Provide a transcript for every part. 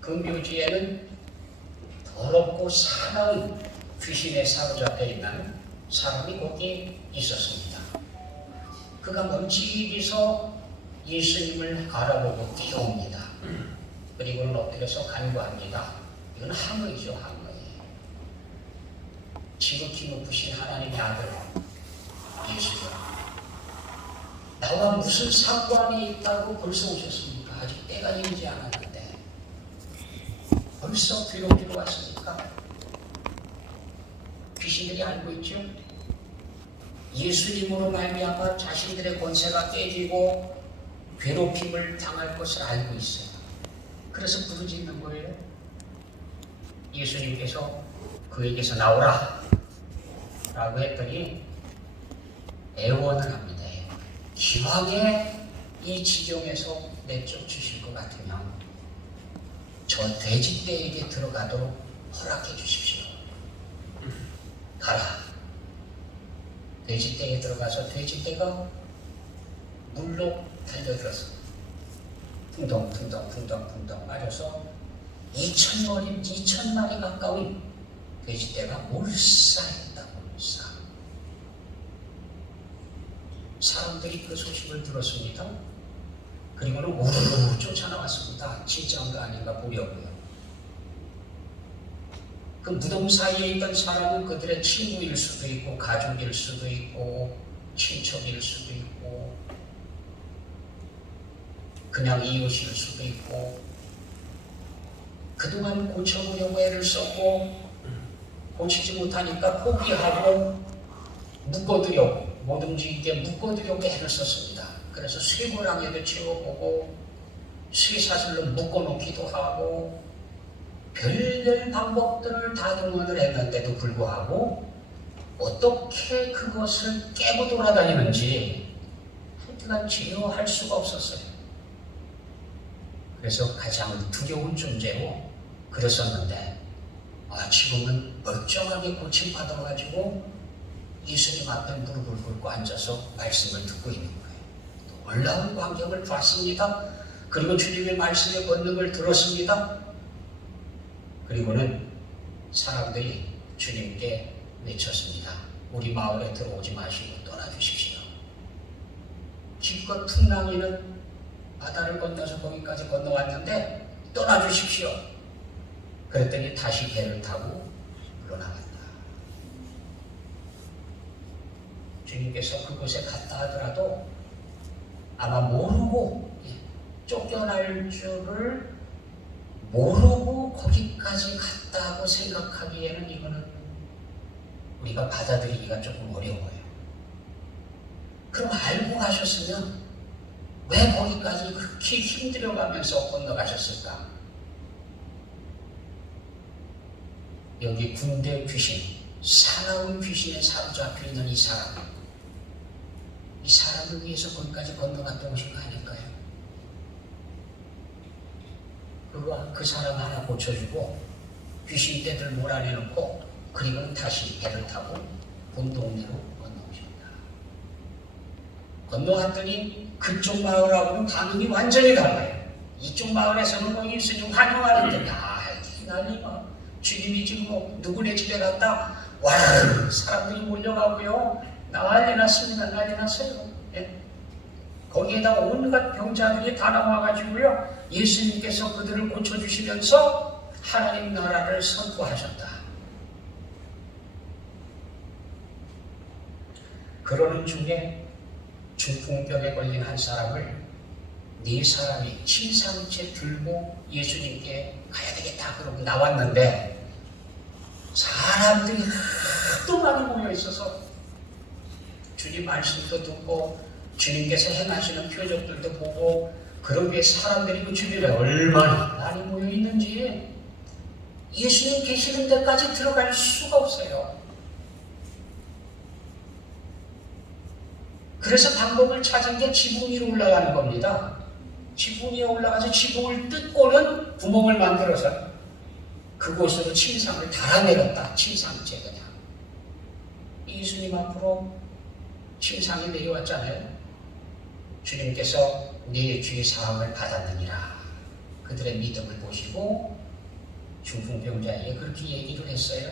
그 묘지에는 더럽고 사나운 귀신에 사로잡혀 있는 사람이 거기 있었습니다. 그가 멀찍이서 예수님을 알아보고 뛰어옵니다. 그리고는 엎드려서 간구합니다. 이건 항의죠, 항의. 지극히 높으신 하나님의 아들 예수님, 나와 무슨 상관이 있다고 벌써 오셨습니까? 아직 때가 이르지 않았는데 벌써 괴롭히러 왔습니까? 귀신들이 알고 있죠? 예수님으로 말미암아 자신들의 권세가 깨지고 괴롭힘을 당할 것을 알고 있어요. 그래서 부르짖는 거예요. 예수님께서 그에게서 나오라 라고 했더니 애원을 합니다. 기왕에 이 지경에서 내쫓으실 것 같으면 저 돼지떼에게 들어가도록 허락해 주십시오. 가라. 돼지떼에 들어가서 돼지떼가 물로 달려들어서 풍덩풍덩 맞아서 2,000마리 가까운 돼지떼가 몰사했다. 몰사. 사람들이 그 소식을 들었습니다. 그리고는 우르르 쫓아나왔습니다. 진짜인가 아닌가 보려고요. 그 무덤 사이에 있던 사람은 그들의 친구일 수도 있고 가족일 수도 있고 친척일 수도 있고 그냥 이웃일 수도 있고 그동안 고쳐보려고 애를 썼고 고치지 못하니까 포기하고 묶어두려고 못 움직이게 묶어두려고 애를 썼습니다. 그래서 쇠고랑에도 채워보고 쇠사슬로 묶어놓기도 하고 별별 방법들을 다 동원을 했는데도 불구하고 어떻게 그것을 깨고 돌아다니는지 하여튼간 제어할 수가 없었어요. 그래서 가장 두려운 존재로 그랬었는데 지금은 멀쩡하게 고침받아가지고 예수님 앞에 무릎을 꿇고 앉아서 말씀을 듣고 있는 거예요. 놀라운 광경을 봤습니다. 그리고 주님의 말씀의 권능을 들었습니다. 그리고는 사람들이 주님께 외쳤습니다. 우리 마을에 들어오지 마시고 떠나주십시오. 기껏 풍랑이는 바다를 건너서 거기까지 건너왔는데 떠나주십시오. 그랬더니 다시 배를 타고 물러나갔다. 주님께서 그곳에 갔다 하더라도 아마 모르고 쫓겨날 줄을 모르고 거기까지 갔다고 생각하기에는 이거는 우리가 받아들이기가 조금 어려워요. 그럼 알고 가셨으면 왜 거기까지 그렇게 힘들어가면서 건너가셨을까? 여기 군대 귀신, 사나운 귀신에 사로잡혀 있는 이 사람을 위해서 거기까지 건너갔다 오신 거 아닐까요? 그 사람 하나 고쳐주고 귀신 떼들 몰아내놓고 그리고는 다시 배를 타고 본 동네로 건너오십니다. 건너갔더니 그쪽 마을하고는 반응이 완전히 달라요. 이쪽 마을에서는 뭐 예수님 환영하는데 난리 주님이 지금 누구네 집에 갔다 와르르 사람들이 몰려가고요. 난리 났습니다. 난리 났어요. 예? 거기에다 온갖 병자들이 다 나와가지고요. 예수님께서 그들을 고쳐주시면서 하나님 나라를 선포하셨다. 그러는 중에 중풍병에 걸린 한 사람을 네 사람이 침상채 들고 예수님께 가야 되겠다 그러고 나왔는데 사람들이 하도 많이 모여 있어서 주님 말씀도 듣고 주님께서 행하시는 표적들도 보고 그러기에 사람들이 그 주변에 얼마나 많이 모여 있는지 예수님 계시는 데까지 들어갈 수가 없어요. 그래서 방법을 찾은 게 지붕 위로 올라가는 겁니다. 지붕 위에 올라가서 지붕을 뜯고는 구멍을 만들어서 그곳으로 침상을 달아내렸다. 침상째 그냥. 예수님 앞으로 침상이 내려왔잖아요. 주님께서 네 죄 사함을 받았느니라 그들의 믿음을 보시고 중풍병자에게 그렇게 얘기를 했어요.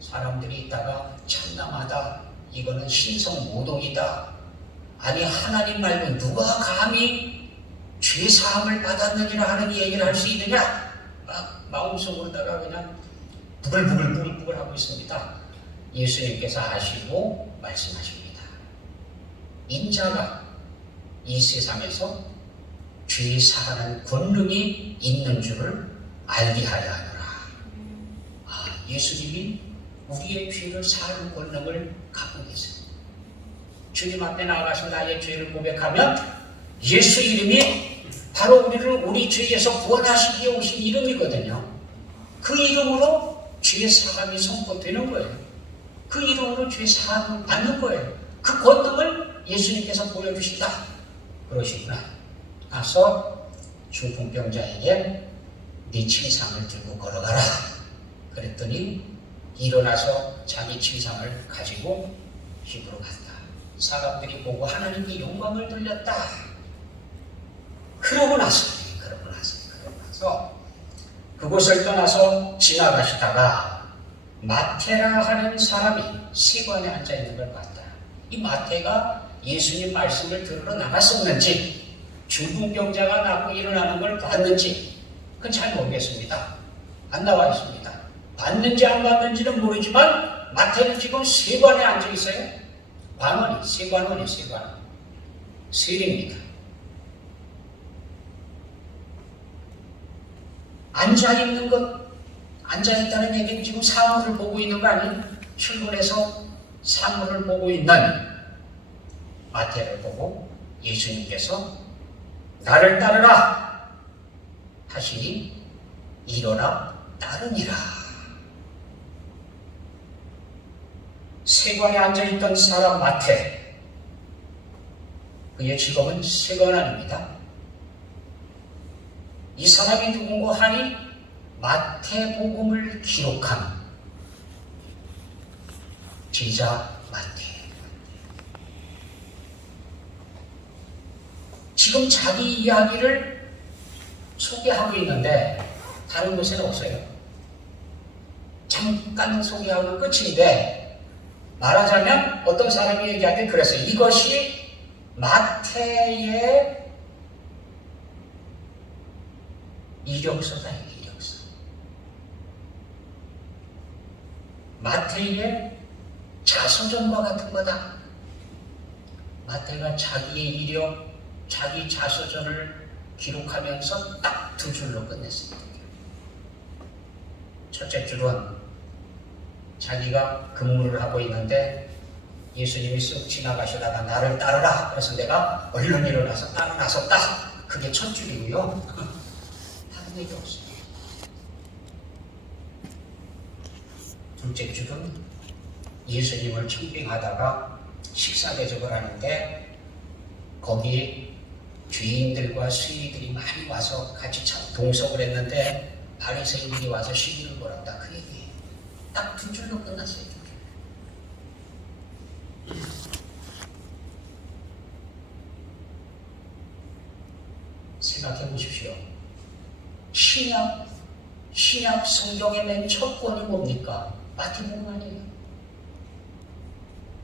사람들이 있다가 참남하다. 이거는 신성모독이다. 아니 하나님 말고 누가 감히 죄사함을 받았느니라 하는 얘기를 할 수 있느냐? 마음속으로다가 그냥 부글부글 하고 있습니다. 예수님께서 아시고 말씀하십니다. 인자가 이 세상에서 죄사하는 권능이 있는 줄을 알게 하려 하노라. 예수님이 우리의 죄를 사하는 권능을 갖고 계세요. 주님 앞에 나아가서 나의 죄를 고백하면 예수 이름이 바로 우리 죄에서 구원하시기에 오신 이름이거든요. 그 이름으로 죄 사함이 선포되는 거예요. 그 이름으로 죄 사함을 받는 거예요. 그 권능을 예수님께서 보여주신다. 그러시구나. 가서 중풍병자에게 네 침상을 들고 걸어가라. 그랬더니 일어나서 자기 침상을 가지고 집으로 갔다. 사람들이 보고 하나님께 영광을 돌렸다. 그러고 나서 그곳을 떠나서 지나가시다가 마태라 하는 사람이 세관에 앉아있는 걸 봤다. 이 마태가 예수님 말씀을 들으러 나갔었는지 중풍병자가 낫고 일어나는 걸 봤는지 그건 잘 모르겠습니다. 안 나와 있습니다. 봤는지 안 봤는지는 모르지만 마태는 지금 세관에 앉아있어요. 세관원이 세례입니다. 앉아있는 것, 앉아있다는 얘기는 지금 사물을 보고 있는 거 아니에요? 출근해서 사물을 보고 있는 마태를 보고 예수님께서 나를 따르라 하시니 일어나 따르니라. 세관에 앉아있던 사람 마태, 그의 직업은 세관원입니다. 이 사람이 누군고 하니 마태복음을 기록한 제자 마태. 지금 자기 이야기를 소개하고 있는데 다른 곳에는 없어요. 잠깐 소개하고 끝인데 말하자면 어떤 사람이 얘기하길 그랬어요. 이것이 마태의 이력서다. 이력서. 마태의 자서전과 같은 거다. 마태가 자기의 이력, 자기 자서전을 기록하면서 딱 두 줄로 끝냈습니다. 첫째 줄은 자기가 근무를 하고 있는데 예수님이 쓱 지나가시다가 나를 따르라. 그래서 내가 얼른 일어나서 따라 나섰다. 그게 첫 줄이고요. 다른 얘기 없습니다. 둘째 줄은 예수님을 청빙하다가 식사 대접을 하는데 거기에 죄인들과 수의들이 많이 와서 같이 동석을 했는데 바리새인들이 와서 시비를 걸었다. 그 얘기예요. 딱 두 줄로 끝났어요. 두 줄. 생각해 보십시오. 신약 성경의 맨 첫 권이 뭡니까? 마태복음 아니에요?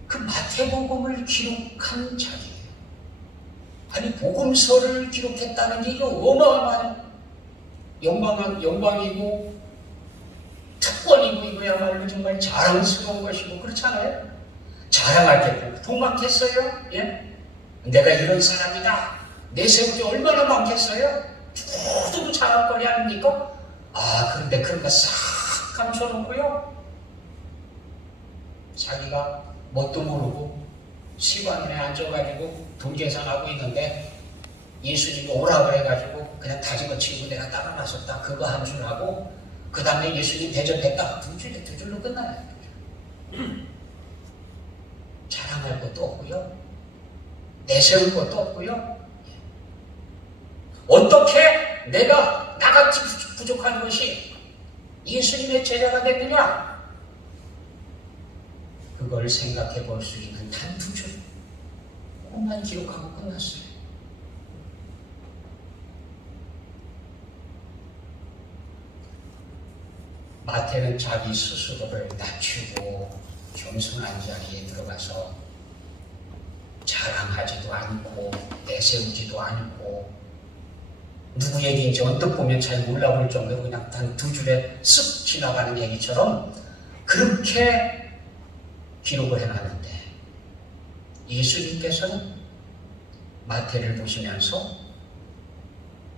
그 마태복음을 기록한 자리예요. 아니 복음서를 기록했다는 게 이거 어마어마한 영광이고 특권이고 이거야말로 정말 자랑스러운 것이고 그렇잖아요. 자랑할 게 도망겠어요? 예? 내가 이런 사람이다. 내세울 게 얼마나 많겠어요? 누구도 자랑거리 아닙니까? 그런데 그런 거 싹 감춰놓고요. 자기가 뭣도 모르고 시관에 앉아가지고 돈 계산하고 있는데 예수님이 오라 그래가지고 그냥 다짐거 치고 내가 따라 나섰다. 그거 한 줄 하고 그 다음에 예수님 대접했다. 두 줄로 끝나요. 자랑할 것도 없고요. 내세울 것도 없고요. 어떻게 내가 나같이 부족한 것이 예수님의 제자가 됐느냐? 그걸 생각해 볼 수 있는 단 두 줄. 그것만 기록하고 끝났어요. 마태는 자기 스스로를 낮추고 겸손한 자리에 들어가서 자랑하지도 않고 내세우지도 않고 누구에게인지 언뜻 보면 잘 몰라볼 정도로 그냥 단 두 줄에 쓱 지나가는 얘기처럼 그렇게 기록을 해놨는데 예수님께서는 마태를 보시면서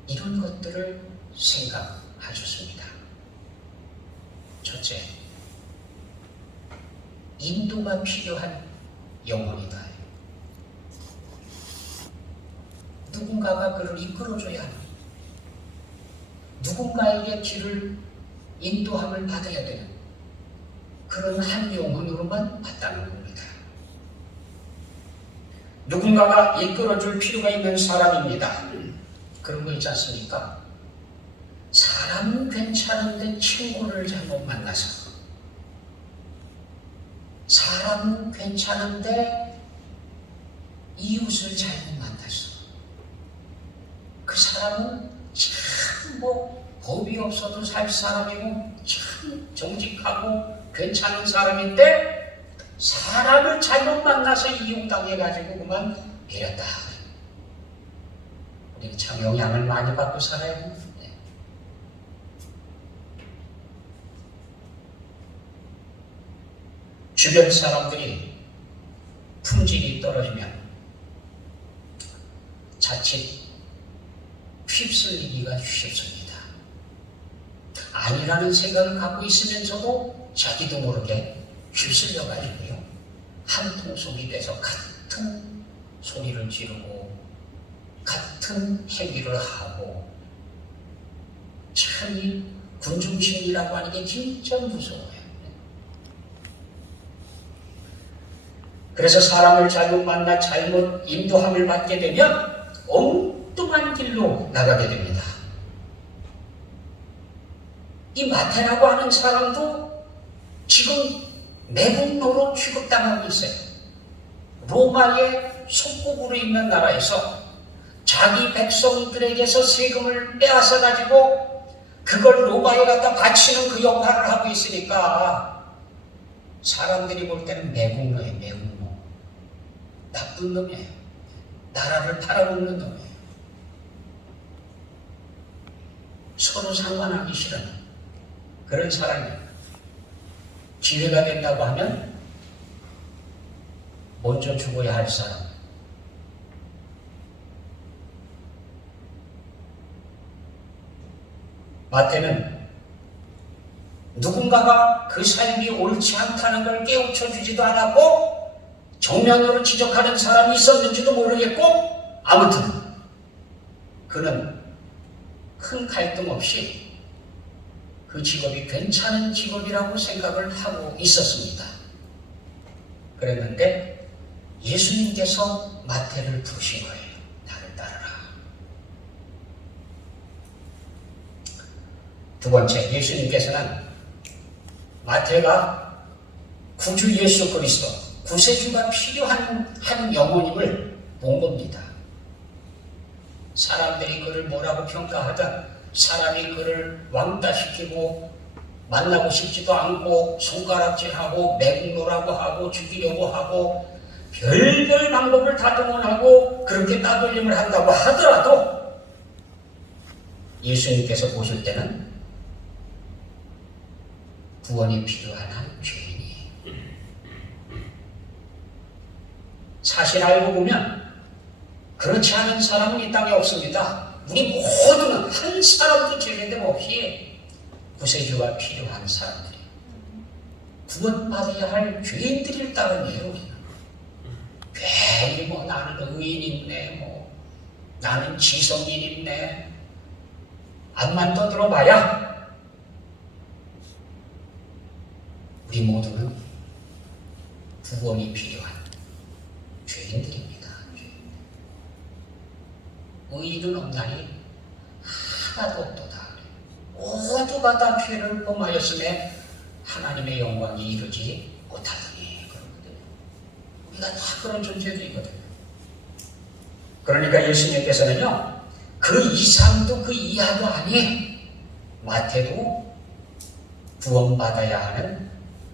이런 것들을 생각하셨습니다. 첫째, 인도가 필요한 영혼이다. 누군가가 그를 이끌어줘야 합니다. 누군가에게 길을 인도함을 받아야 되는 그런 한 영혼으로만 봤다는 겁니다. 누군가가 이끌어줄 필요가 있는 사람입니다. 그런 거 있지 않습니까? 사람은 괜찮은데 친구를 잘못 만나서, 사람은 괜찮은데 이웃을 잘못 만나서, 그 사람은 참 법이 없어도 살 사람이고 참 정직하고 괜찮은 사람인데 사람을 잘못 만나서 이용당해가지고 그만 베렸다. 우리는 참 영향을 많이 받고 살아야 되는데 주변 사람들이 품질이 떨어지면 자칫 휩쓸리기가 쉽습니다. 아니라는 생각을 갖고 있으면서도 자기도 모르게 휩쓸려가지고요. 한 통속이 돼서 같은 소리를 지르고 같은 행위를 하고 참 이 군중심리라고 하는 게 진짜 무서워요. 그래서 사람을 잘못 만나 잘못 인도함을 받게 되면 엉뚱한 길로 나가게 됩니다. 이 마태라고 하는 사람도 지금 매국노로 취급당하고 있어요. 로마의 속국으로 있는 나라에서 자기 백성들에게서 세금을 빼앗아 가지고 그걸 로마에 갖다 바치는 그 역할을 하고 있으니까 사람들이 볼 때는 매국노예요. 매국노. 나쁜 놈이에요. 나라를 팔아먹는 놈이에요. 서로 상관하기 싫은 그런 사람이 기회가 된다고 하면 먼저 죽어야 할 사람. 마태는 누군가가 그 삶이 옳지 않다는 걸 깨우쳐 주지도 않았고 정면으로 지적하는 사람이 있었는지도 모르겠고 아무튼 그는 큰 갈등 없이 그 직업이 괜찮은 직업이라고 생각을 하고 있었습니다. 그랬는데 예수님께서 마태를 부르신 거예요. 나를 따르라. 두 번째, 예수님께서는 마태가 구주 예수 그리스도, 구세주가 필요한 한 영혼임을 본 겁니다. 사람들이 그를 뭐라고 평가하든 사람이 그를 왕따시키고 만나고 싶지도 않고 손가락질하고 매국노라고 하고 죽이려고 하고 별별 방법을 다 동원하고 그렇게 따돌림을 한다고 하더라도 예수님께서 보실 때는 구원이 필요한 한 죄인이에요. 사실 알고 보면 그렇지 않은 사람은 이 땅에 없습니다. 우리 모두는 한 사람도 제외됨 없이 구세주가 필요한 사람들이에요. 구원받아야 할 죄인들일 따름이에요. 우리는 괜히 나는 의인이네, 나는 지성인이네, 앞만 떠들어봐야 우리 모두는 구원이 필요한 죄인들입니다. 의인은 없나니 하나도 없도다. 모두가 다 죄를 범하였음에 하나님의 영광이 이루지 못하더니 그러거든요. 우리가 다 그런 존재들이거든요. 그러니까 예수님께서는요, 그 이상도 그 이하도 아닌 마태도 구원받아야 하는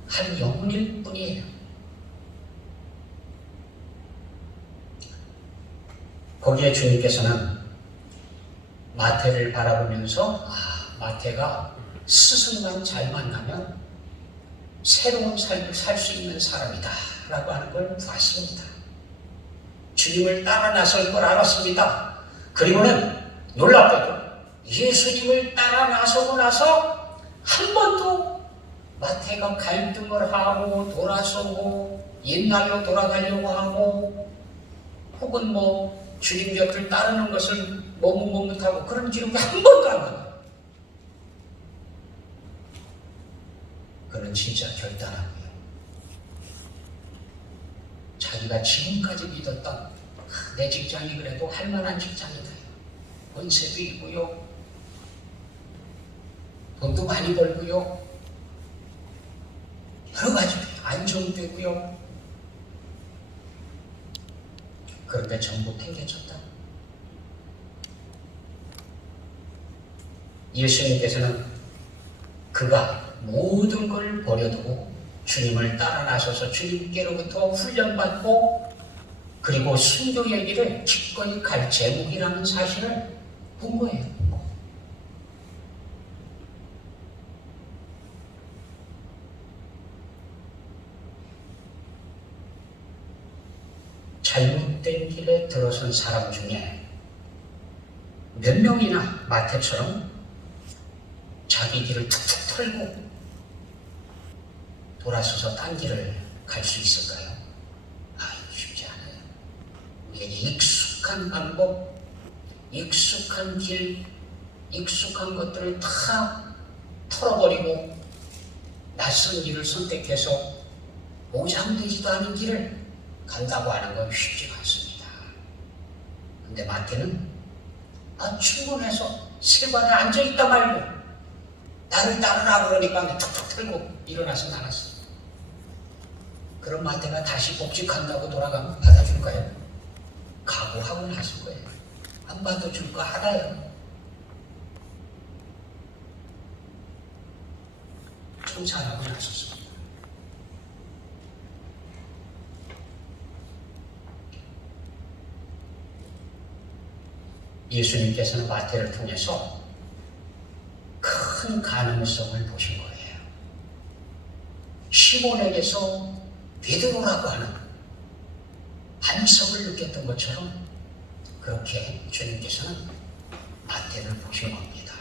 한 영혼일 뿐이에요. 거기에 주님께서는 마태를 바라보면서 마태가 스승만 잘 만나면 새로운 삶을 살 수 있는 사람이다 라고 하는 걸 보았습니다. 주님을 따라 나설 걸 알았습니다. 그리고는 놀랍게도 예수님을 따라 나서고 나서 한 번도 마태가 갈등을 하고 돌아서고 옛날로 돌아가려고 하고 혹은 주님 곁을 따르는 것을 머뭇머뭇하고 그런 기록이 한 번도 안 나와요. 그는 진짜 결단하고요. 자기가 지금까지 믿었던 내 직장이 그래도 할 만한 직장이다. 권세도 있고요. 돈도 많이 벌고요. 여러 가지 안정되고요. 그런데 전부 팽개쳤다. 예수님께서는 그가 모든 걸 버려두고 주님을 따라 나서서 주님께로부터 훈련받고 그리고 순교의 길을 기꺼이 갈 제목이라는 사실을 본 거예요. 잘못된 길에 들어선 사람 중에 몇 명이나 마태처럼 자기 길을 툭툭 털고 돌아서서 딴 길을 갈 수 있을까요? 쉽지 않아요. 우리에게 익숙한 방법, 익숙한 길, 익숙한 것들을 다 털어버리고 낯선 길을 선택해서 보장되지도 않은 길을 간다고 하는 건 쉽지가 않습니다. 근데 마태는 출근해서 세관에 앉아있다 말고 나를 따르라 그러니까 툭툭 털고 일어나서 나갔어. 그럼 마태가 다시 복직한다고 돌아가면 받아줄까요? 각오하고 나설 거예요. 안 받아줄까 하다요. 청산하고 나섰습니다. 예수님께서는 마태를 통해서 큰 가능성을 보신 거예요. 시몬에게서 베드로라고 하는 반석을 느꼈던 것처럼 그렇게 주님께서는 마태를 보신 겁니다.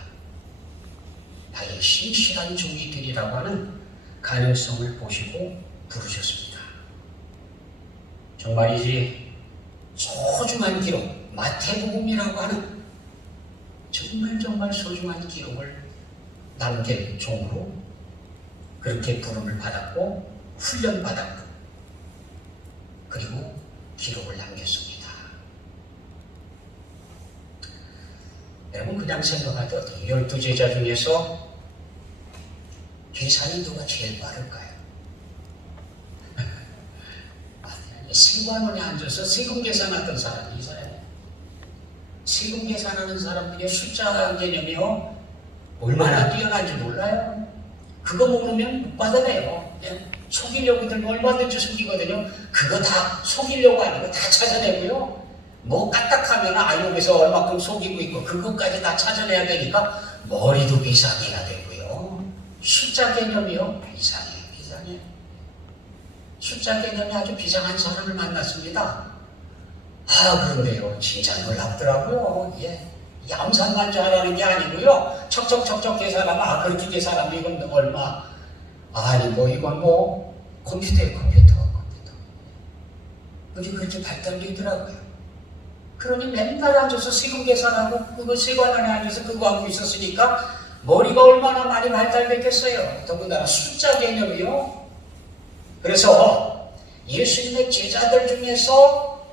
나의 신실한 종이 되리라고 하는 가능성을 보시고 부르셨습니다. 정말이지 소중한 기록, 마태복음이라고 하는 정말 소중한 기록을 남길 종으로 그렇게 부름을 받았고 훈련받았고 그리고 기록을 남겼습니다. 여러분 그냥 생각하죠. 12제자 중에서 계산이 누가 제일 빠를까요? 세관원에 앉아서 세금 계산하던 사람이 이 사람이에요. 세금 계산하는 사람들의 숫자 개념이요 얼마나 뛰어난지 몰라요. 그거 모르면 못 받아내요. 속이려고 들면 얼마든지 속이거든요. 그거 다 속이려고 하는 거 다 찾아내고요. 까딱하면 여기서 얼마큼 속이고 있고 그것까지 다 찾아내야 되니까 머리도 비상해야 되고요. 숫자 개념이요 비상해요. 숫자 개념이 아주 비상한 사람을 만났습니다. 그런데요 진짜 놀랍더라고요. 양산만 잘하는 게 아니고요. 척척척척 계산하면 그렇게 계산하면 이건 얼마 아니고 이건 컴퓨터예요. 컴퓨터. 그게 그렇게 발달되더라고요. 그러니 맨날 앉아서 세금 계산하고 그거 세관 안에 앉아서 그거 하고 있었으니까 머리가 얼마나 많이 발달됐겠어요. 더군다나 숫자 개념이요. 그래서 예수님의 제자들 중에서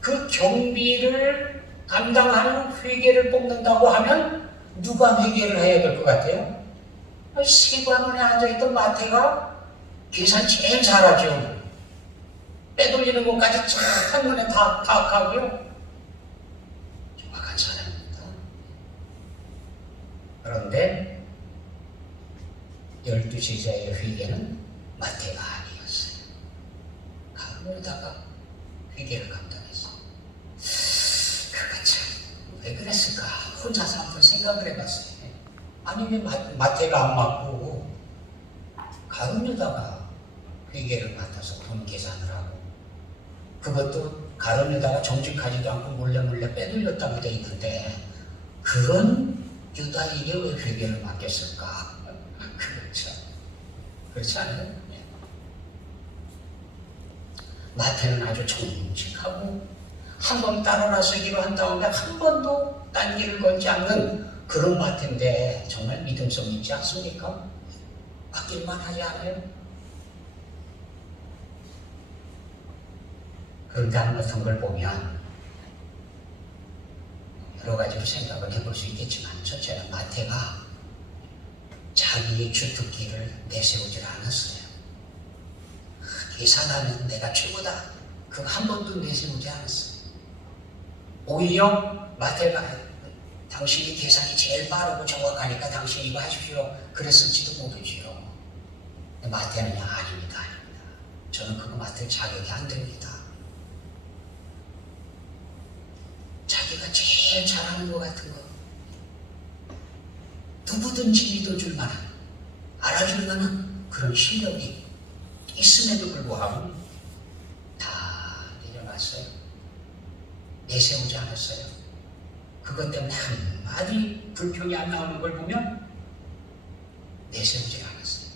그 경비를 감당하는 회계를 뽑는다고 하면 누가 회계를 해야 될 것 같아요? 세관원에 앉아있던 마태가 계산 제일 잘하죠. 빼돌리는 것까지 쫙 한눈에 다 파악하고요. 정확한 사람입니다. 그런데 열두 제자의 회개는 마태가 아니었어요. 가문에다가 회개를 감당했어. 그거 참 왜 그랬을까? 혼자서 한번 생각을 해봤어요. 아니 왜 마태가 안 맞고 가론유다가 회개를 맡아서 돈 계산을 하고, 그것도 가론유다가 정직하지도 않고 몰래 빼돌렸다고 돼 있는데 그런 유다에게 왜 회개를 맡겼을까? 그렇죠. 그렇지 않아요? 네. 마태는 아주 정직하고 한 번 따라 나서기로 한 다음에 한 번도 딴 길을 걸지 않는 그런 마태인데 정말 믿음성 있지 않습니까? 맡길만 하지 않아요? 그런데 한번 걸 보면 여러 가지로 생각을 해볼 수 있겠지만, 첫째는 마태가 자기의 주특기를 내세우질 않았어요. 계산하면 내가 최고다, 그거 한 번도 내세우지 않았어요. 오히려 마태가 당신이 계산이 제일 빠르고 정확하니까 당신이 이거 하십시오 그랬을지도 모르지요. 마태는 아닙니다. 저는 그거 맡을 자격이 안 됩니다. 자기가 제일 잘하는 것 같은 거, 누구든지 믿어줄 만한, 알아줄 만한 그런 실력이 있음에도 불구하고 다 내려놨어요. 내세우지 않았어요. 그것 때문에 한마디 불평이 안 나오는 걸 보면 내세우지 않았어요.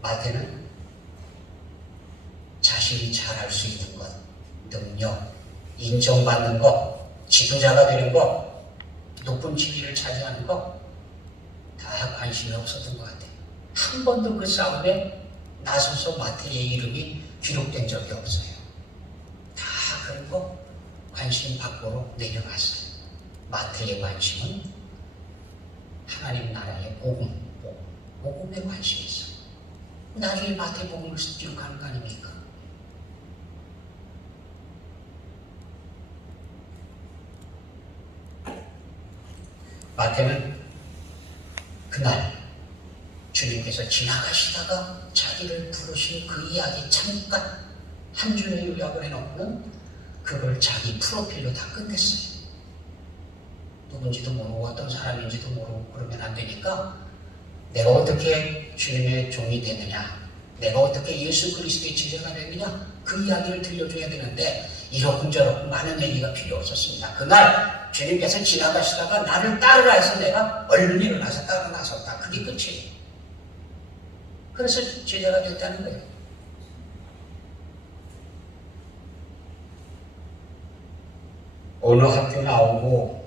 마태는 자신이 잘할 수 있는 것, 능력, 인정받는 것, 지도자가 되는 것, 높은 지위를 차지하는 것, 다 관심이 없었던 것 같아요. 한 번도 그 싸움에 나서서 마태의 이름이 기록된 적이 없어요. 다 그런 거 관심 밖으로 내려갔어요. 마태의 관심은 하나님 나라의 복음에 관심이 있어요. 나중에 마태복음을 기록하는 거 아닙니까? 마태는 그날 주님께서 지나가시다가 자기를 부르신 그 이야기 잠깐 한 줄의 요약을 해놓고는 그걸 자기 프로필로 다 끝냈어요. 누군지도 모르고 어떤 사람인지도 모르고 그러면 안 되니까 내가 어떻게 주님의 종이 되느냐, 내가 어떻게 예수 그리스도의 제자가 되느냐, 그 이야기를 들려줘야 되는데 이러쿵저러쿵 많은 얘기가 필요 없었습니다. 그날 주님께서 지나가시다가 나를 따르라 해서 내가 얼른 일어나서 따라 나섰다. 그게 끝이에요. 그래서 제자가 됐다는 거예요. 어느 학교 나오고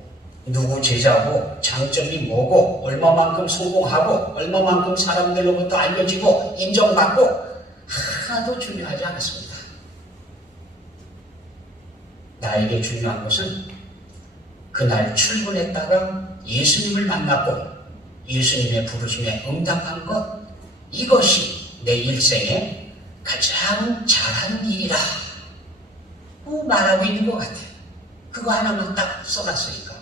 누구 제자고 장점이 뭐고 얼마만큼 성공하고 얼마만큼 사람들로부터 알려지고 인정받고 하나도 중요하지 않았습니다. 나에게 중요한 것은 그날 출근했다가 예수님을 만났고 예수님의 부르심에 응답한 것, 이것이 내 일생에 가장 잘한 일이라 말하고 있는 것 같아요. 그거 하나만 딱 써놨으니까.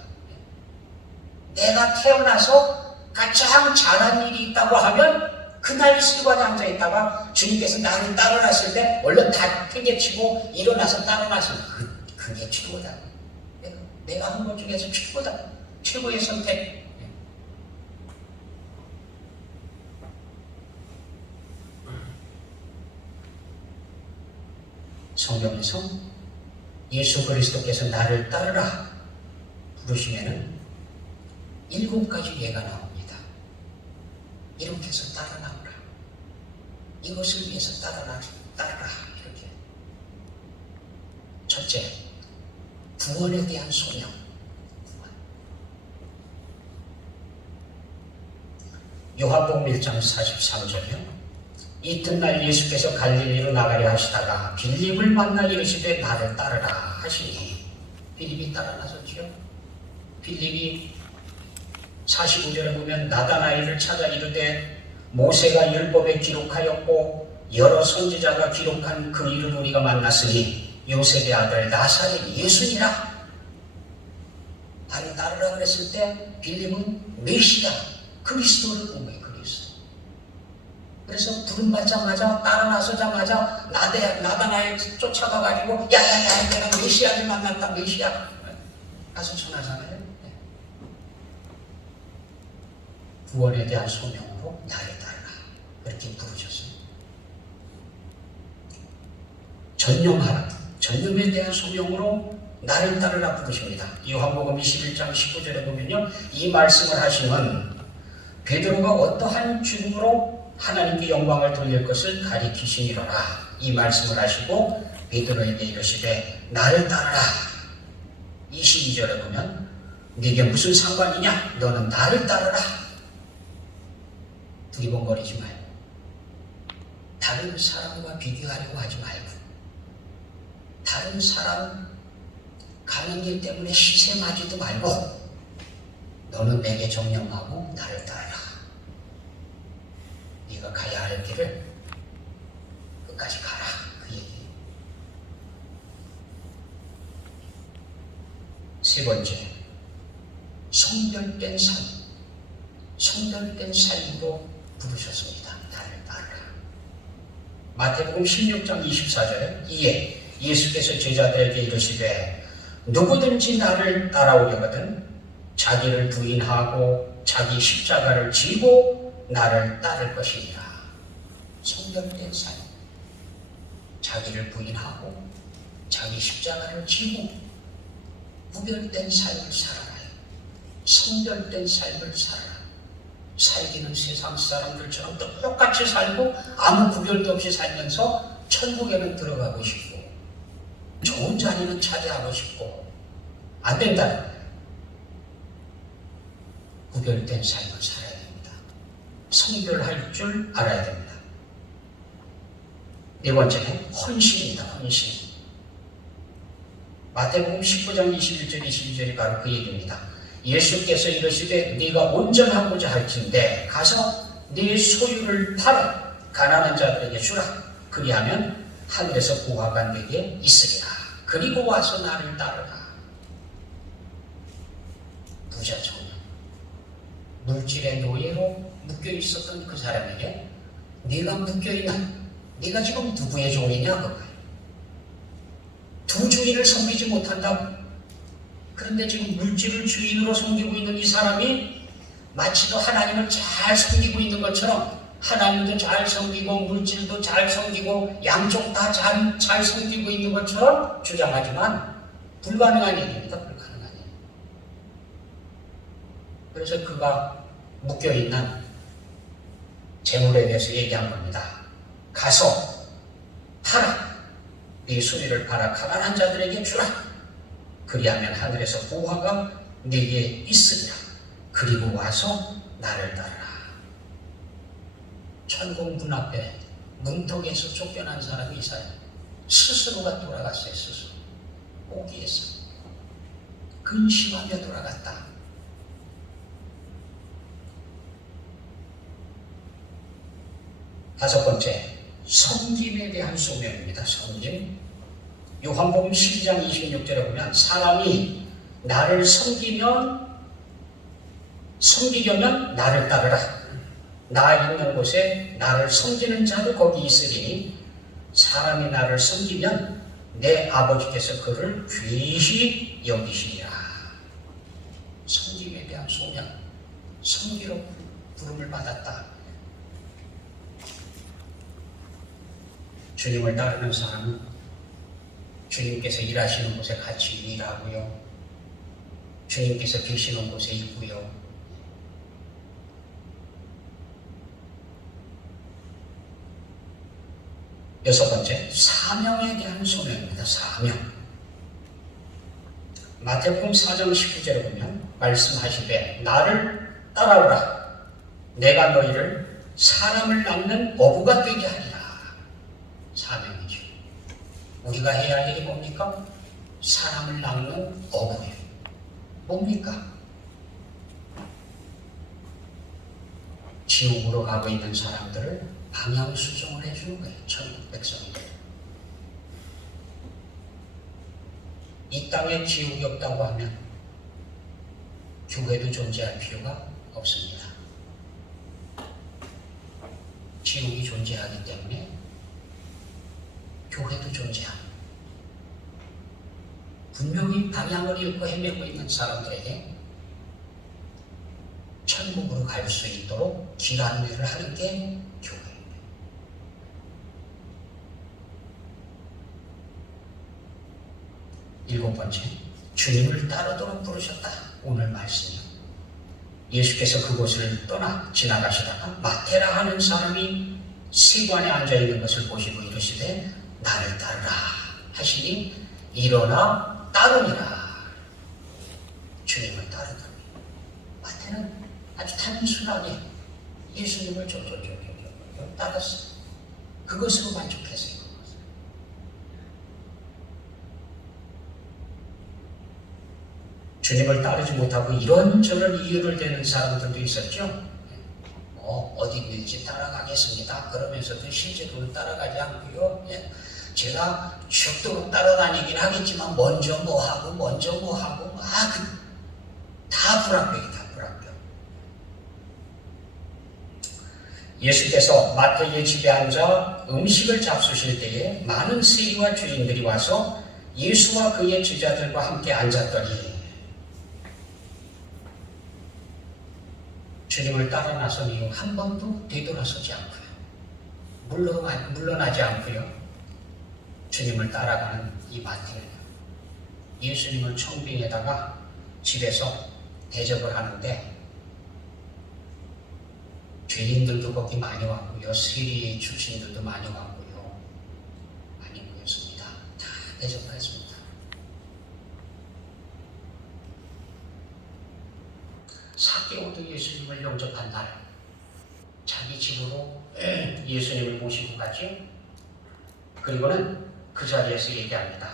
내가 태어나서 가장 잘한 일이 있다고 하면 그날 실관에 앉아있다가 주님께서 나를 따라놨을 때 얼른 다 팽개치고 일어나서 따라나서 그게 최고다. 내가 한 것 중에서 최고다. 최고의 선택. 성경에서 예수 그리스도께서 나를 따르라 부르시면은 7가지 예가 나옵니다. 이렇게 해서 따라 나오라. 이것을 위해서 따라라. 이렇게. 첫째, 구원에 대한 소명. 요한복음 1장 43절이요. 이튿날 예수께서 갈릴리로 나가려 하시다가 빌립을 만나 이르시되 나를 따르라 하시니 빌립이 따라 나섰지요. 빌립이 45절에 보면 나다나엘을 찾아 이르되 모세가 율법에 기록하였고 여러 선지자가 기록한 그 일을 우리가 만났으니 요셉의 아들 나사렛 예수니라. 나를 따르라 그랬을 때 빌립은 메시아 그리스도를 본 거예요. 그리스도. 그래서 부름 받자마자 따라 나서자마자 나다나엘 쫓아가가지고 야야야 내가 메시아를 만났다. 메시아 가서 전하잖아요. 구원에 대한 소명으로 나를 따르라 그렇게 부르셨어요. 전념하라. 전념에 대한 소명으로 나를 따르라 부르십니다. 요한복음 21장 19절에 보면요, 이 말씀을 하시면 베드로가 어떠한 죽음으로 하나님께 영광을 돌릴 것을 가리키시니로라. 이 말씀을 하시고 베드로에게 이르시되 나를 따르라. 22절에 보면 네게 무슨 상관이냐? 너는 나를 따르라. 두리번거리지 말고 다른 사람과 비교하려고 하지 말고 다른 사람 가는 길 때문에 시샘하지도 말고 너는 내게 정령하고 나를 따르라. 네가 가야 할 길을 끝까지 가라. 그 얘기. 세 번째, 성결된 삶. 성결된 삶으로 부르셨습니다. 나를 따르라. 마태복음 16장 24절에 이에 예수께서 제자들에게 이르시되 누구든지 나를 따라오려거든 자기를 부인하고 자기 십자가를 지고 나를 따를 것이니라. 성결된 삶. 자기를 부인하고 자기 십자가를 지고 구별된 삶을 살아가요. 성결된 삶을 살아라. 살기는 세상 사람들처럼 똑같이 살고 아무 구별도 없이 살면서 천국에는 들어가고 싶고 좋은 자리는 차지하고 싶고 안 된다. 구별된 삶을 살아야 됩니다. 성별할 줄 알아야 됩니다. 네 번째는 헌신입니다. 헌신. 마태복음 19장 21절 22절이 바로 그 얘기입니다. 예수께서 이르시되 네가 온전하고자 할진대 가서 네 소유를 팔아 가난한 자들에게 주라. 그리하면 하늘에서 보화가 네게 있으리라. 그리고 와서 나를 따르라. 부자 청년, 물질의 노예로 묶여 있었던 그 사람에게 네가 묶여있나? 네가 지금 누구의 종이냐? 그거예요. 두 주인을 섬기지 못한다고. 그런데 지금 물질을 주인으로 섬기고 있는 이 사람이 마치도 하나님을 잘 섬기고 있는 것처럼 하나님도 잘 섬기고 물질도 잘 섬기고 양쪽 다 잘 섬기고 있는 것처럼 주장하지만 불가능한 일입니다. 불가능한 일. 그래서 그가 묶여있는 재물에 대해서 얘기한 겁니다. 가서 팔아. 네 소리를 팔아 가난한 자들에게 주라. 그리하면 하늘에서 보화가 네게 있으리라. 그리고 와서 나를 따르라. 천국 문 앞에 문턱에서 쫓겨난 사람이 이 사람 스스로가 돌아갔어요. 스스로 포기해서 근심하며 돌아갔다. 다섯 번째, 섬김에 대한 소명입니다. 섬김. 요한복음 12장 26절에 보면 사람이 나를 섬기려면 나를 따르라. 나 있는 곳에 나를 섬기는 자도 거기 있으리니 사람이 나를 섬기면 내 아버지께서 그를 귀히 여기시리라. 섬김에 대한 소명. 섬기로 부름을 받았다. 주님을 따르는 사람은 주님께서 일하시는 곳에 같이 일하고요. 주님께서 계시는 곳에 있고요. 여섯 번째, 사명에 대한 소명입니다. 사명. 마태복음 4장 19절에 보면 말씀하시되 나를 따라오라. 내가 너희를 사람을 낳는 어부가 되게 하리라. 사명이죠. 우리가 해야 할 일이 뭡니까? 사람을 낳는 어부예요. 뭡니까? 지옥으로 가고 있는 사람들을 방향 수정을 해주는 거예요. 천국 백성들. 이 땅에 지옥이 없다고 하면 교회도 존재할 필요가 없습니다. 지옥이 존재하기 때문에 교회도 존재합니다. 분명히 방향을 잃고 헤매고 있는 사람들에게 천국으로 갈 수 있도록 길 안내를 하는 게 교회입니다. 일곱 번째, 주님을 따르도록 부르셨다. 오늘 말씀이요. 예수께서 그곳을 떠나 지나가시다가 마테라 하는 사람이 세관에 앉아있는 것을 보시고 이르시되 나를 따르라 하시니 일어나 따르니라. 주님을 따르더니 마태는 아주 단순하게 예수님을 따랐어요. 그것으로 만족했어요. 주님을 따르지 못하고 이런저런 이유를 대는 사람들도 있었죠. 어디 밀지 따라가겠습니다. 그러면서도 실제로는 따라가지 않고요. 제가 죽도록 따라다니긴 하겠지만 먼저 뭐 하고 다 불합격이다. 불합격. 예수께서 마태의 집에 앉아 음식을 잡수실 때에 많은 세리와 주인들이 와서 예수와 그의 제자들과 함께 앉았더니 주님을 따라 나선 이후 한 번도 되돌아서지 않고요. 물러나지 않고요. 주님을 따라가는 이 마태는 예수님을 청빙에다가 집에서 대접을 하는데 죄인들도 거기 많이 왔고요. 세리 출신들도 많이 왔고요. 많이 모였습니다. 다 대접했습니다. 삭개오도 예수님을 영접한 날 자기 집으로 예수님을 모시고 가죠. 그리고는 그 자리에서 얘기합니다.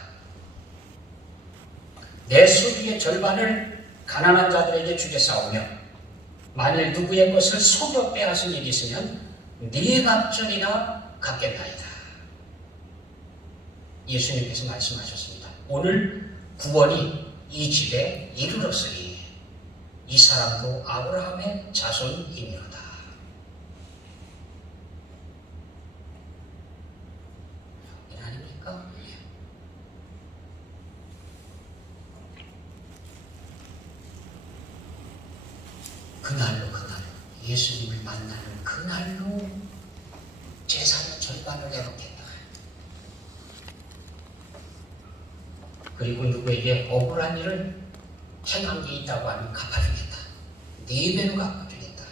내 소득의 절반을 가난한 자들에게 주겠사오며 만일 누구의 것을 속여 빼앗은 일이 있으면 네 갑절이나 갚겠나이다. 예수님께서 말씀하셨습니다. 오늘 구원이 이 집에 이르렀으니 이 사람도 아브라함의 자손이니로다. 이 아닙니까? 그날로 예수님을 만나는 그날로 재산의 절반을 내놓겠다. 그리고 누구에게 억울한 일을 행한 게 있다고 하면 갚아주겠다. 4배로 갚아주겠다.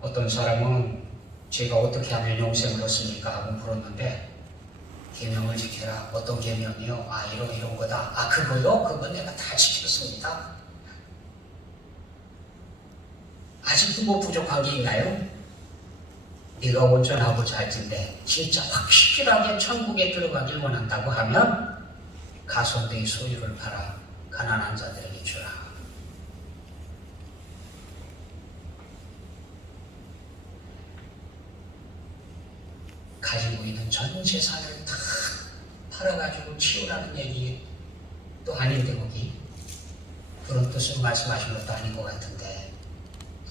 어떤 사람은 제가 어떻게 하면 영생을 얻습니까? 하고 물었는데 계명을 지켜라. 어떤 계명이요? 이런 거다. 그거요? 그건 내가 다 지켰습니다. 아직도 뭐 부족한 게 있나요? 네가 온전하고 잘 텐데 진짜 확실하게 천국에 들어가길 원한다고 하면 가서 네 소유를 팔아 가난한 자들에게 주라. 가지고 있는 전 재산을 다 팔아가지고 치우라는 얘기도 아닌데 거기 그런 뜻으로 말씀하신 것도 아닌 것 같은데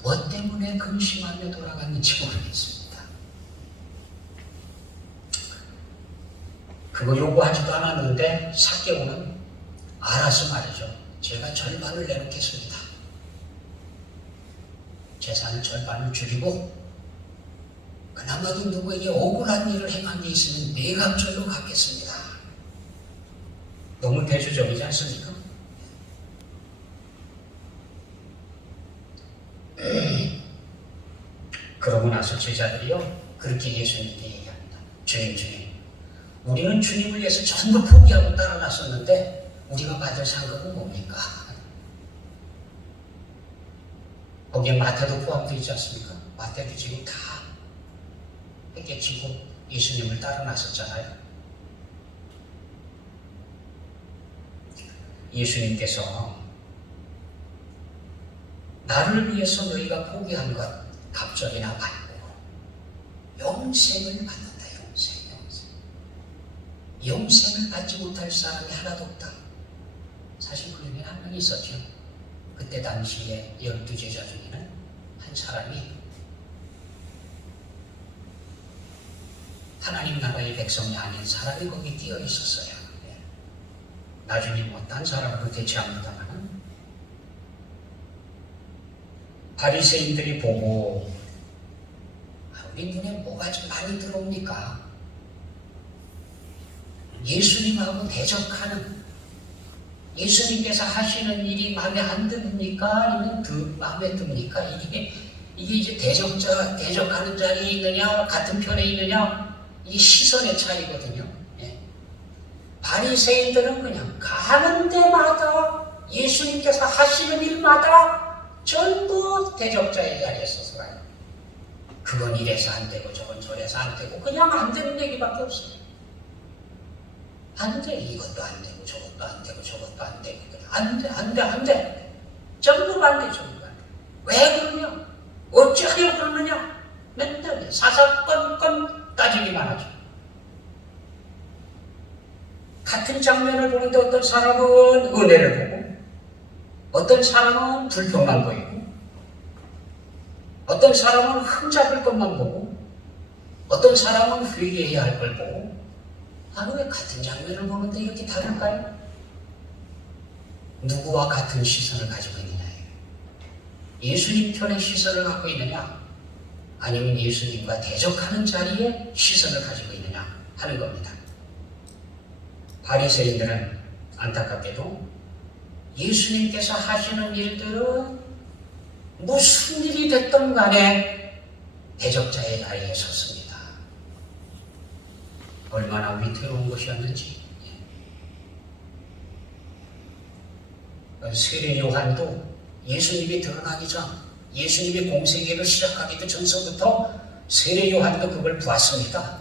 무엇 때문에 근심하며 돌아갔는지 모르겠습니다. 그거 요구하지도 않았는데 삭개오는 알아서 말이죠. 제가 절반을 내놓겠습니다. 재산의 절반을 줄이고 그나마도 누구에게 억울한 일을 행한 게 있으면 내갑절로 갚겠습니다. 너무 대조적이지 않습니까? 그러고 나서 제자들이요 그렇게 예수님께 얘기합니다. 주님 우리는 주님을 위해서 전부 포기하고 따라 나섰는데 우리가 받을 상급은 뭡니까? 거기에 마태도 포함되어 있지 않습니까? 마태도 지금 다 뺏겨치고 예수님을 따라 나섰잖아요. 예수님께서 나를 위해서 너희가 포기한 것 갑절이나 받고 영생을 받는다. 영생. 영생을 받지 못할 사람이 하나도 없다. 사실 그 중에 한 명이 있었죠. 그때 당시에 12제자 중에는 한 사람이 하나님 나라의 백성이 아닌 사람이 거기 끼어 있었어요. 나중에 뭐 딴 사람으로 대체합니다만 바리새인들이 보고 우리 눈에 뭐가 좀 많이 들어옵니까? 예수님하고 대적하는, 예수님께서 하시는 일이 마음에 안 듭니까? 아니면 마음에 듭니까? 이게 이제 대적하는 자리에 있느냐, 같은 편에 있느냐, 이게 시선의 차이거든요. 예. 바리새인들은 그냥 가는 데마다 예수님께서 하시는 일마다 전부 대적자의 자리에 서서 가요. 그건 이래서 안 되고 저건 저래서 안 되고 그냥 안 되는 얘기밖에 없어요. 안 돼. 이것도 안 되고 저것도 안 되고 저것도 안 되고 그냥 안 돼. 전부 안 돼. 전부 안 돼. 왜 그러냐? 어쩌려 그러느냐? 맨날 사사건건 따지기만 하죠. 같은 장면을 보는데 어떤 사람은 은혜를 보고 어떤 사람은 불평만 보이고 어떤 사람은 흠잡을 것만 보고 어떤 사람은 회개해야 할 걸 보고 왜 같은 장면을 보는데 이렇게 다를까요? 누구와 같은 시선을 가지고 있느냐예요. 예수님 편의 시선을 갖고 있느냐 아니면 예수님과 대적하는 자리에 시선을 가지고 있느냐 하는 겁니다. 바리새인들은 안타깝게도 예수님께서 하시는 일들은 무슨 일이 됐든 간에 대적자의 자리에 섰습니다. 얼마나 위태로운 것이었는지. 세례 요한도 예수님이 드러나기 전, 예수님이 공생애를 시작하기도 전서부터 세례 요한도 그걸 보았습니다.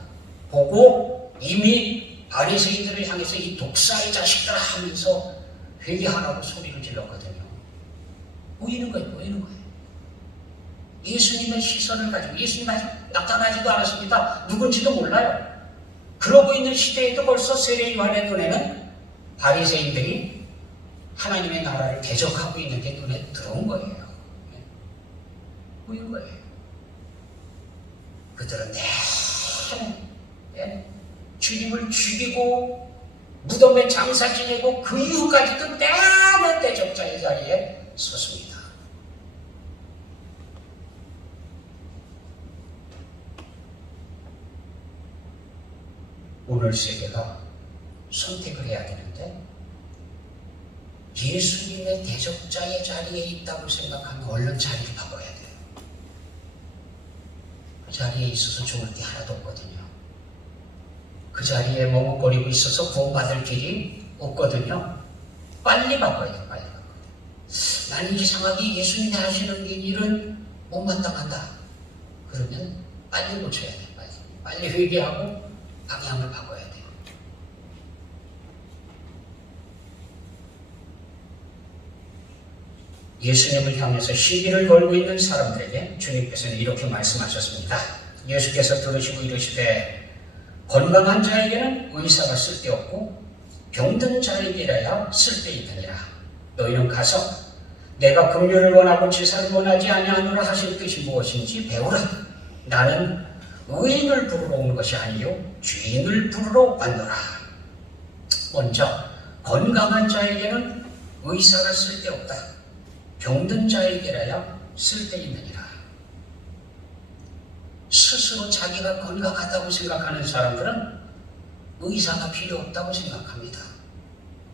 보고 이미 바리새인들을 향해서 이 독사의 자식들아 하면서 회개하라고 소리를 질렀거든요. 보이는 거예요. 예수님의 시선을 가지고, 예수님 아직 나타나지도 않았습니다. 누군지도 몰라요. 그러고 있는 시대에도 벌써 세례 요한의 눈에는 바리새인들이 하나님의 나라를 대적하고 있는 게 눈에 들어온 거예요. 보인 거예요. 그들은 주님을 죽이고 무덤에 장사 지내고 그 이후까지도 내내 대적자의 자리에 섰습니다. 오늘 세계가 선택을 해야 되는데 예수님의 대적자의 자리에 있다고 생각하면 얼른 자리를 바꿔야 돼요. 그 자리에 있어서 좋을 게 하나도 없거든요. 그 자리에 머뭇거리고 있어서 구원받을 길이 없거든요. 빨리 바꿔야 돼요. 빨리 바꿔야 돼요. 나는 이상하게 예수님이 하시는 일은 못마땅한다. 그러면 빨리 고쳐야 돼요. 빨리 회개하고 방향을 바꿔야 돼요. 예수님을 향해서 시비를 걸고 있는 사람들에게 주님께서는 이렇게 말씀하셨습니다. 예수께서 들으시고 이르시되 건강한 자에게는 의사가 쓸데없고 병든 자에게라야 쓸데있느니라. 너희는 가서 내가 긍휼을 원하고 제사를 원하지 아니하노라 하실 뜻이 무엇인지 배우라. 나는 의인을 부르러 온 것이 아니요 죄인을 부르러 왔노라. 먼저 건강한 자에게는 의사가 쓸데없다. 병든 자에게라야 쓸데있느니라. 스스로 자기가 건강하다고 생각하는 사람들은 의사가 필요 없다고 생각합니다.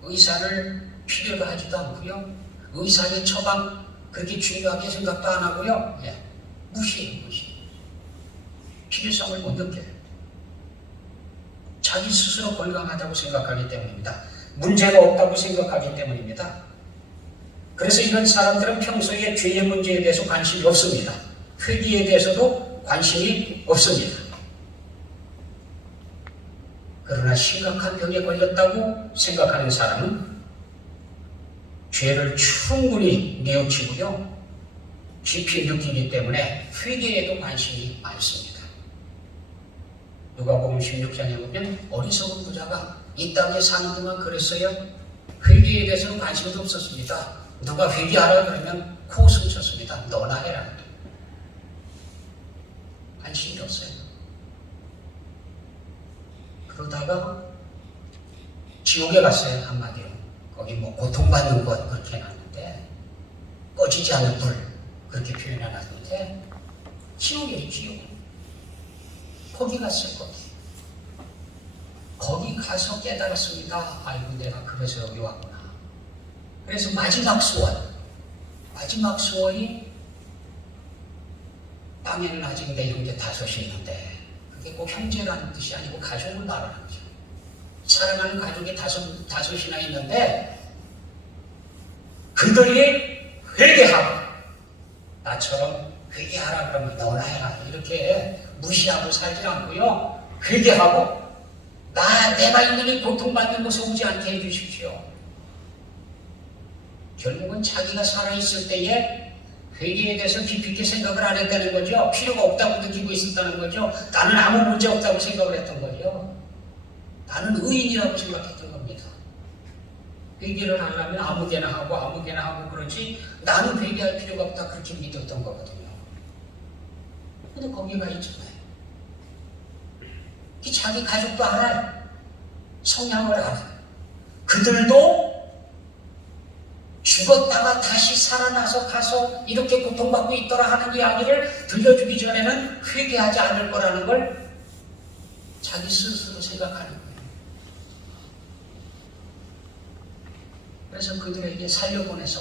의사를 필요로 하지도 않고요. 의사의 처방 그렇게 중요하게 생각도 안 하고요. 무시해요. 필요성을 못 느껴요. 자기 스스로 건강하다고 생각하기 때문입니다. 문제가 없다고 생각하기 때문입니다. 그래서 이런 사람들은 평소에 죄의 문제에 대해서 관심이 없습니다. 회개에 대해서도 관심이 없습니다. 그러나 심각한 병에 걸렸다고 생각하는 사람은 죄를 충분히 뉘우치고요. 깊이 느끼기 때문에 회개에도 관심이 많습니다. 누가복음 16장에 보면 어리석은 부자가 이 땅에 사는 동안 그랬어요. 회개에 대해서는 관심도 없었습니다. 누가 회개하라 그러면 코웃음 쳤습니다. 너나 해라. 관심이 없어요. 그러다가 지옥에 갔어요. 한마디로. 거기 뭐 고통받는 것 그렇게 해놨는데 꺼지지 않는 불 그렇게 표현해놨는데 지옥이에요. 지옥. 거기 갔어요. 거기 가서 깨달았습니다. 아이고 내가 그래서 여기 왔구나. 그래서 마지막 소원이 땅에는 아직 내 형제 5이 있는데 그게 꼭 형제라는 뜻이 아니고 가족을 말하는 거죠. 사랑하는 가족이 다섯이나 있는데 그들이 회개하고 나처럼 회개하라 그러면 너나 해라 이렇게 무시하고 살지 않고요. 회개하고 내가 있는 이 고통받는 곳에 오지 않게 해주십시오. 결국은 자기가 살아있을 때에 회개에 대해서 깊이 있게 생각을 안 했다는 거죠. 필요가 없다고 느끼고 있었다는 거죠. 나는 아무 문제 없다고 생각을 했던 거죠. 나는 의인이라고 생각했던 겁니다. 회개를 하려면 아무개나 하고 그렇지 나는 회개할 필요가 없다 그렇게 믿었던 거거든요. 근데 거기가 있잖아요. 자기 가족도 알아요. 성향을 알아요. 그들도 죽었다가 다시 살아나서 가서 이렇게 고통받고 있더라 하는 이야기를 들려주기 전에는 회개하지 않을 거라는 걸 자기 스스로 생각하는 거예요. 그래서 그들에게 살려보내서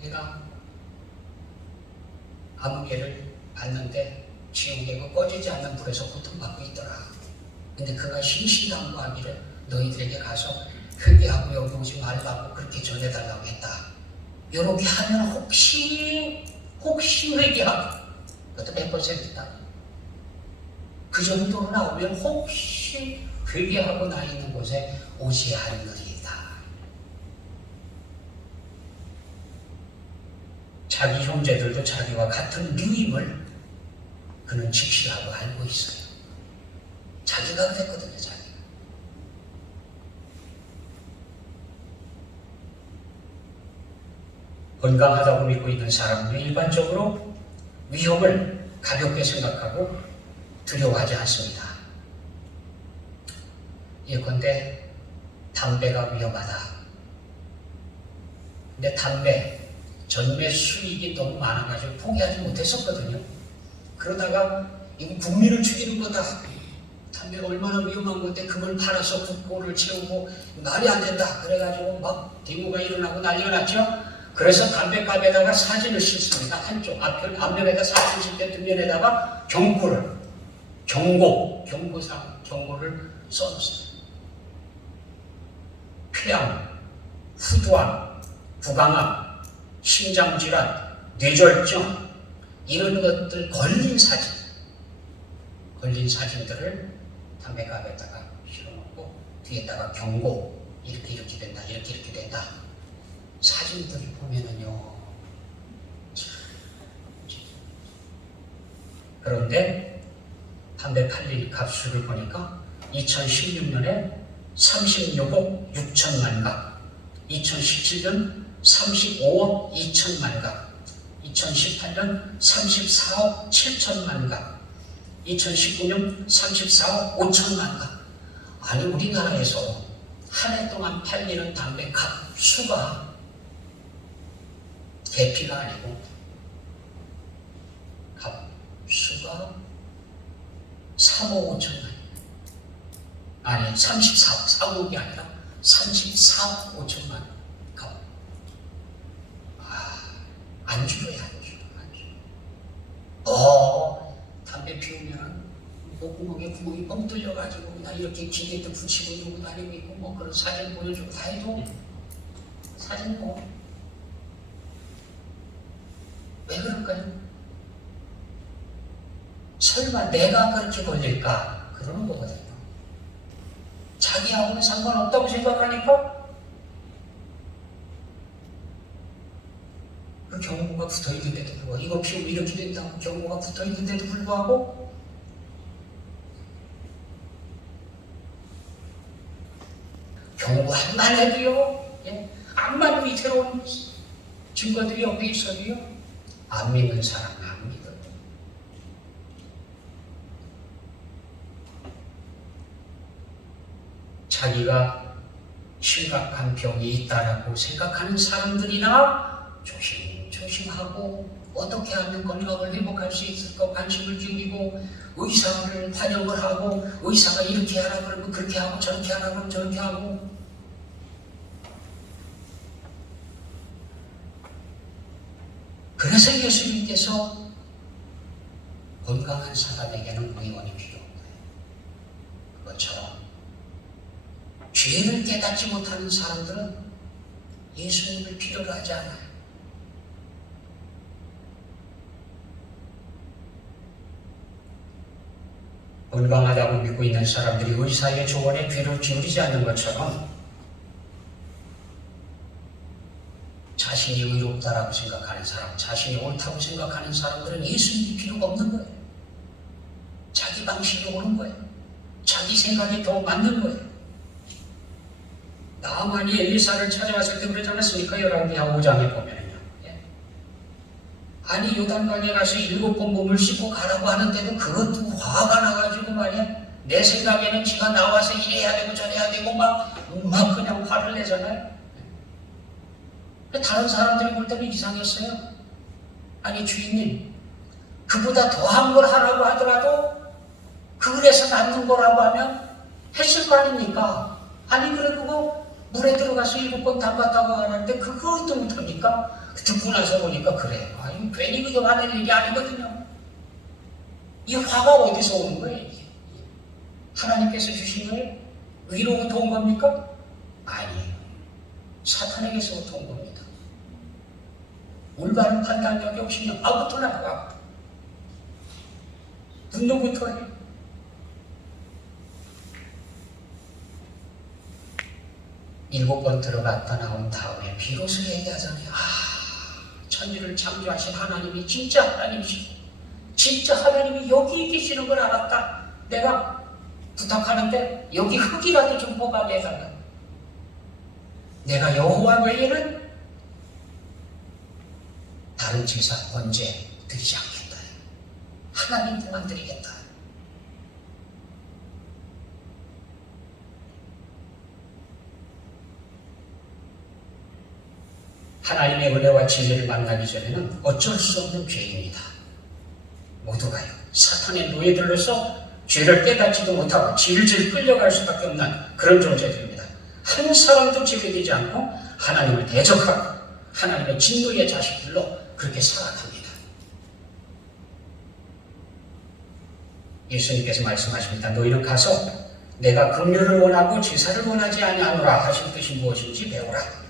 내가 아무개를 봤는데 지옥에 그 꺼지지 않는 불에서 고통받고 있더라. 근데 그가 신신당부하기를 너희들에게 가서 회개하고 여기 오지 말라고 그렇게 전해달라고 했다. 이렇게 하면 혹시 회개하고 그것도 100%다. 그 정도로 나오면 혹시 회개하고 나 있는 곳에 오지 않으리이다. 자기 형제들도 자기와 같은 류임을 그는 직시하고 알고 있어요. 자기가 그랬거든요. 자기가. 건강하다고 믿고 있는 사람은 일반적으로 위험을 가볍게 생각하고 두려워하지 않습니다. 예컨대 담배가 위험하다. 근데 담배 전매 수익이 너무 많아가지고 포기하지 못했었거든요. 그러다가 이거 국민을 죽이는 거다. 담배가 얼마나 위험한 건데 그걸 팔아서 국고를 채우고 말이 안 된다. 그래가지고 막 데모가 일어나고 난리가 났죠. 그래서 담배값에다가 사진을 싣습니다. 한쪽 앞면에다 사진 싣 때 뒷면에다가 경고를 써놓습니다. 폐암, 후두암, 구강암, 심장질환, 뇌졸중 이런 것들 걸린 사진들을 담배갑에다가 실어놓고 뒤에다가 경고 이렇게 된다. 사진들을 보면은요. 그런데 담배 팔린 값수를 보니까 2016년에 36억 6천만 갑, 2017년 35억 2천만 갑, 2018년 34억 7천만 갑, 2019년 34억 5천만 갑. 아니 우리나라에서 한 해 동안 팔리는 담배 값 수가 계피가 아니고 값 수가 3억 5천만 아니 34억 4억이 아니라 34억 5천만 값. 안 줄어요. 담배 피우면 목구멍에 구멍이 뻥 뚫려가지고 그냥 이렇게 기계도 붙이고 이러고 다니고 있고 뭐 그런 사진 보여주고 다 해도 사진 왜 그럴까요? 설마 내가 그렇게 걸릴까? 그러는 거거든요. 자기하고는 상관없다고 생각하니까 그 경고가 붙어있는데도 불구하고 이거 피우면 이렇게 된다고 경고가 붙어있는데도 불구하고 경고한만 해도요, 암만 위태로운 증거들이 옆에 있어도요, 안 믿는 사람은 안 믿어요. 자기가 심각한 병이 있다라고 생각하는 사람들이나 조심조심하고 어떻게 하면 건강을 회복할 수 있을까 관심을 기울이고 의사를 환영을 하고 의사가 이렇게 하라 그러면 그렇게 하고 저렇게 하라 그러면 저렇게 하고 그래서 예수님께서 건강한 사람에게는 의원이 필요한 거예요. 그것처럼 죄를 깨닫지 못하는 사람들은 예수님을 필요로 하지 않아요. 건강하다고 믿고 있는 사람들이 의사의 조언에 귀를 기울이지 않는 것처럼 자신이 의롭다라고 생각하는 사람, 자신이 옳다고 생각하는 사람들은 예수님이 필요가 없는 거예요. 자기 방식이 옳은 거예요. 자기 생각이 더 맞는 거예요. 나만이 엘리사를 찾아왔을 때 그러지 않았습니까? 열왕기하 5장에 보면은요. 아니 요단강에 가서 7번 몸을 씻고 가라고 하는데도 그것도 화가 나가지고 말이야. 내 생각에는 지가 나와서 이래야 되고 저래야 되고 막 그냥 화를 내잖아요. 다른 사람들이 볼 때는 이상했어요. 아니 주인님, 그보다 더한 걸 하라고 하더라도 그래서 낫는 거라고 하면 했을 거 아닙니까? 아니 그래도 물에 들어가서 7번 담갔다고 하는데 그것도 못합니까? 듣고 나서 보니까 그래. 아니 괜히 그게 화낼 일이 아니거든요. 이 화가 어디서 오는 거예요? 이게? 하나님께서 주신 거예요? 위로부터 온 겁니까? 아니에요. 사탄에게서부터 온 겁니다. 올바른 판단력이 없으면 아부터 나가. 분노부터 해요. 일곱 번 들어갔다 나온 다음에 비로소 얘기하잖아요. 천지를 창조하신 하나님이 진짜 하나님이시고 진짜 하나님이 여기 계시는 걸 알았다. 내가 부탁하는데 여기 흙이라도 좀 뽑아게 해달라. 내가 여호와 외에는 다른 제사 번제 드리지 않겠다. 하나님께만 드리겠다. 하나님의 은혜와 진리를 만나기 전에는 어쩔 수 없는 죄입니다. 모두가요. 사탄의 노예들로서 죄를 깨닫지도 못하고 질질 끌려갈 수밖에 없는 그런 존재들입니다. 한 사람도 제외되지 않고 하나님을 대적하고 하나님의 진노의 자식들로 그렇게 살아갑니다. 예수님께서 말씀하십니다. 너희는 가서 내가 긍휼을 원하고 제사를 원하지 아니하노라 하신 뜻이 무엇인지 배우라.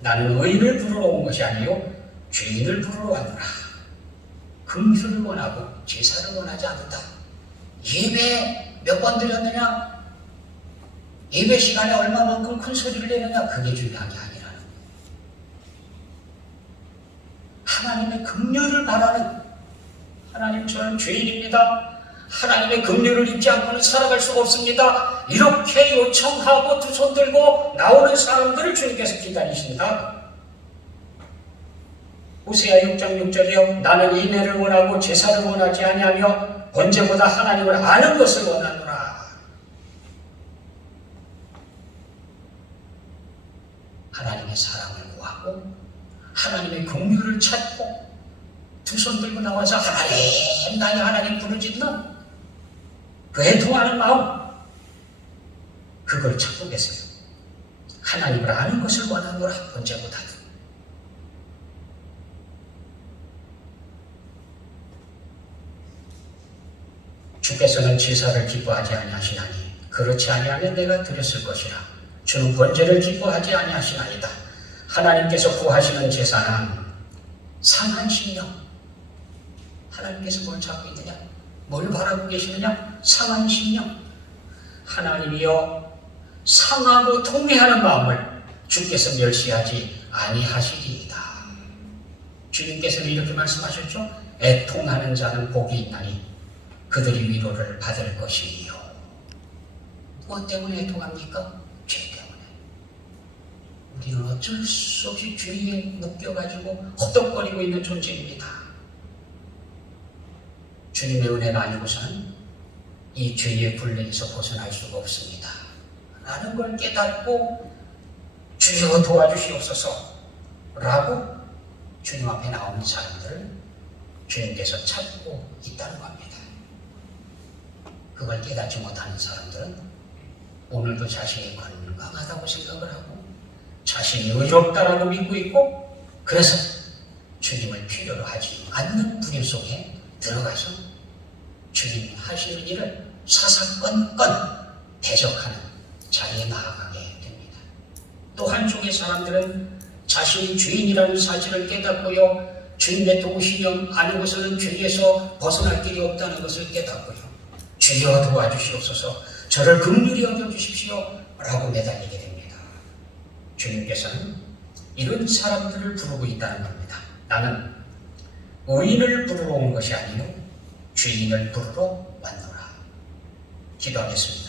나는 의인을 부르러 온 것이 아니요 죄인을 부르러 왔노라. 긍휼을 원하고 제사를 원하지 않는다. 예배 몇 번 드렸느냐? 예배 시간에 얼마만큼 큰 소리를 내느냐? 그게 중요한 게 아니라는 거예요. 하나님의 긍휼을 바라는, 하나님 저는 죄인입니다. 하나님의 긍휼을 입지 않고는 살아갈 수가 없습니다. 이렇게 요청하고 두 손 들고 나오는 사람들을 주님께서 기다리신다. 호세아 6장 6절이요. 나는 인애를 원하고 제사를 원하지 아니하며 번제보다 하나님을 아는 것을 원하노라. 하나님의 사랑을 구하고 하나님의 긍휼을 찾고 두 손 들고 나와서 하나님 나의 하나님 부르짖는 그 애통하는 마음, 그걸 찾고 계세요. 하나님을 아는 것을 원하노라. 번제보다도. 주께서는 제사를 기뻐하지 아니하시나니 그렇지 아니하면 내가 드렸을 것이라. 주는 번제를 기뻐하지 아니하시나이다. 하나님께서 구하시는 제사는 상한 심령. 하나님께서 뭘 찾고 있느냐? 뭘 바라고 계시느냐? 상한 심령. 하나님이여 상하고 통회하는 마음을 주께서 멸시하지 아니하시리이다. 주님께서는 이렇게 말씀하셨죠. 애통하는 자는 복이 있나니 그들이 위로를 받을 것이요. 무엇 때문에 애통합니까? 죄 때문에. 우리는 어쩔 수 없이 죄에 묶여가지고 허덕거리고 있는 존재입니다. 주님의 은혜가 아니고서는 이 죄의 굴레에서 벗어날 수가 없습니다. 라는 걸 깨닫고 주여 도와주시옵소서 라고 주님 앞에 나오는 사람들을 주님께서 찾고 있다는 겁니다. 그걸 깨닫지 못하는 사람들은 오늘도 자신이 건강하다고 생각을 하고 자신이 의롭다라고 믿고 있고, 그래서 주님을 필요로 하지 않는 분야 속에 들어가서 주님이 하시는 일을 사사건건 대적하는 자리에 나아가게 됩니다. 또 한쪽의 사람들은 자신이 죄인이라는 사실을 깨닫고요, 주님의 도우시며 아니고서는 죄에서 벗어날 길이 없다는 것을 깨닫고요, 주여 도와주시옵소서, 저를 긍휼히 여겨주십시오 라고 매달리게 됩니다. 주님께서는 이런 사람들을 부르고 있다는 겁니다. 나는 의인을 부르러 온 것이 아니요 죄인을 부르러 왔노라. 기도하겠습니다.